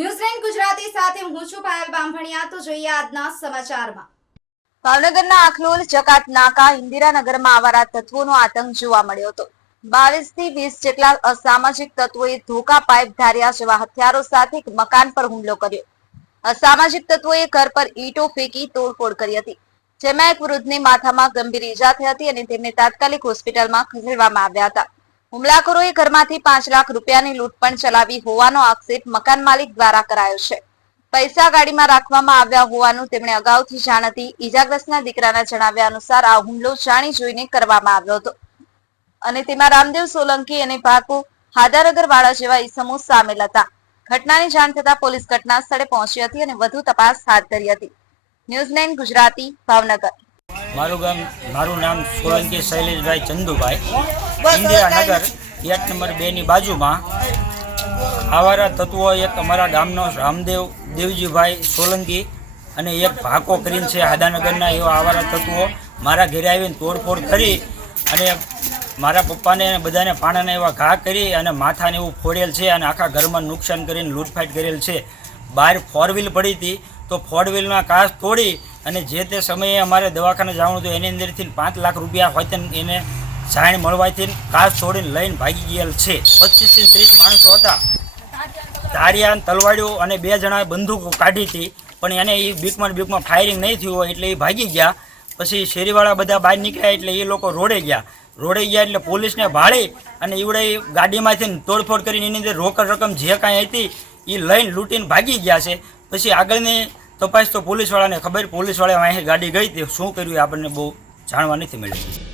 ન્યૂઝલેન્ડ ગુજરાતી સાથે હું છું પાયલ બામભણિયા તો જોઈએ આજના સમાચારમાં. ભાવનગરના આખલોલ જકાત, નાકા, ઇન્દિરાનગરમાં આવારા તત્વોનો આતંક જોવા મળ્યો હતો. બાવીસથી વીસ જેટલા અસામાજિક તત્વોએ ધોકા પાઇપ ધાર્યા જેવા હથિયારો સાથે એક મકાન પર હુમલો કર્યો. અસામાજિક તત્વોએ ઘર પર ઈંટો ફેંકી તોડફોડ કરી હતી, જેમાં એક વૃદ્ધને માથામાં ગંભીર ઈજા થઈ હતી અને તેમને તાત્કાલિક હોસ્પિટલમાં ખસેડવામાં આવ્યા હતા. હુમલાખોરોએ ઘરમાંથી પાંચ લાખ રૂપિયાની લૂંટ પણ ચલાવી હોવાનો આક્ષેપ મકાન માલિક દ્વારા કરાયો છે. પૈસા ગાડીમાં રાખવામાં આવ્યા હોવાનું તેમણે અગાઉથી જાણ ઈજાગ્રસ્તના દીકરાના જણાવ્યા અનુસાર આ હુમલો જાણી જોઈને કરવામાં આવ્યો હતો. અને તેમાં રામદેવ સોલંકી અને ભાકુ હાદારગર વાળા જેવા ઈસમો સામેલ હતા. ઘટનાની જાણ થતા પોલીસ ઘટના સ્થળે પહોંચી હતી અને વધુ તપાસ હાથ ધરી હતી. ન્યૂઝલેન્ડ ગુજરાતી ભાવનગર. મારું ગામ મારું નામ સોલંકી શૈલેષભાઈ ચંદુભાઈ. ઇન્દિરાનગર ગેટ નંબર બે ની બાજુમાં. આવારા તત્વો એક અમારા ગામનો રામદેવ દેવજીભાઈ સોલંકી અને એક ભાકો કરીને છે હાદાનગરના એવા આવારા તત્વો મારા ઘરે આવીને તોડફોડ કરી અને મારા પપ્પાને બધાને પાણાના એવા ઘા કરી અને માથાને એવું ફોડેલ છે અને આખા ઘરમાં નુકસાન કરીને લૂંટફાટ કરેલ છે. બહાર ફોર વ્હીલ પડી હતી તો ફોર વ્હીલના કાચ તોડી અને જે તે સમયે અમારે દવાખાને જવાનું હતું, એની અંદરથી પાંચ લાખ રૂપિયા હોય એને જાણ મળવાથી કાચ છોડીને લઈને ભાગી ગયેલ છે. પચીસથી ત્રીસ માણસો હતા. ધારિયા અને અને બે જણાએ બંદૂક કાઢી હતી, પણ એને એ બીકમાં બીકમાં ફાયરિંગ નહીં થયું હોય એટલે એ ભાગી ગયા. પછી શેરીવાળા બધા બહાર નીકળ્યા એટલે એ લોકો રોડે ગયા. રોડે ગયા એટલે પોલીસને ભાળી અને એવડે ગાડીમાંથી તોડફોડ કરીને એની અંદર રોકડ રકમ જે કાંઈ હતી એ લઈને લૂંટીને ભાગી ગયા છે. પછી આગળની તપાસ તો પોલીસવાળાને ખબર પોલીસવાળા અહીં ગાડી ગઈ હતી શું કર્યું એ આપણને બહુ જાણવા નથી મળ્યું.